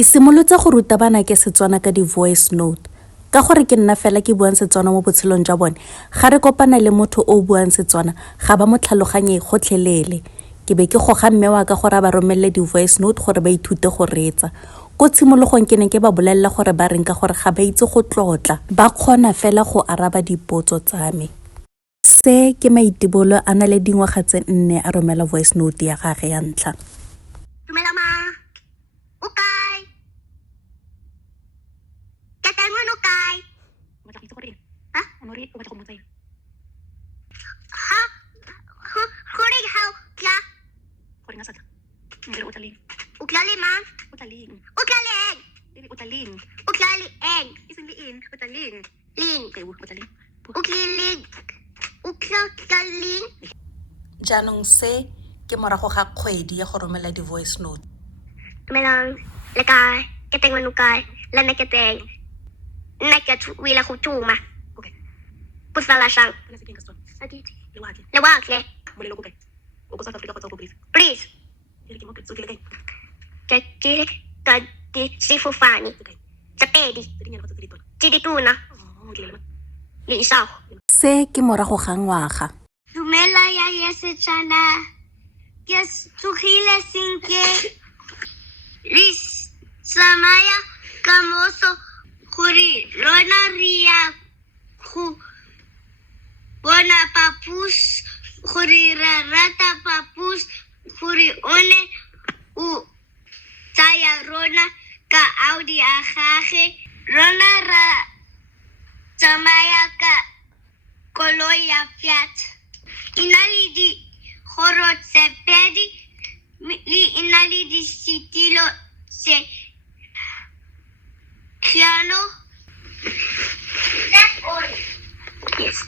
Ke simolotse go ruta banake Setswana ka di-voice note ka gore ke nna fela ke buang Setswana mo botshelong jwa bone. Ga re kopana le motho o buang Setswana ga ba mo tlhaloganye gotlhelele. Ke be ke goga mme wa ka gore ba romelle di-voice note gore ba ithute go reetsa. Ko tshimologong ke ne ke ba bolelela gore ba reng ka gore ga ba itse go tlotla, ba kgona fela go araba dipotso tsa me. Se ke maitebolo a na le dingwaga tse 4 a romela voice note ya gage ya ntlha. Dumela ma. O kae? Ke teng wena o kae? O batla go itse gore Ha? o batla go mmotsa eng? Ha? Gore ha tla? Gore nga satla. Nkere o tla leng. O tla le mang? O tla leng. O tla le eng? Ebe o tla leng. O tla le eng? E seng le eng. O tla leng. Leng. Okay, o tla leng. O tla leng. O tla leng. Jaanong se ke morago ga kgwedi ya go romela di-voice note. Dumelang. Le kae? Ke teng wena o kae? Le nna ke teng. Nna ke wile go tuma. Okay. Go sala shang. Ke se ke ka tsona. Aditi. Le wa ke. Le watle. Molelo go kae? O go South Africa go tsa go please. Please. Ke ke mo ke tsogile kae? Ke ka di sefofane. Okay. Tse pedi. Tse di nyana tse di tona. Tse ditona. O tlile le. Le isago. Se ke morago ga ngwaga. Dumela ya Setswana. Ke tsogile senke. Ris tsamaya ka moso gore rona re ya go bona papus gore ra rata papus gore one o tsaya rona ka Audi a gage rona ra tsamaya ka koloi ya Fiat ina le di goro tse pedi le ina le di setilo tse tlhano. That's all. Yes.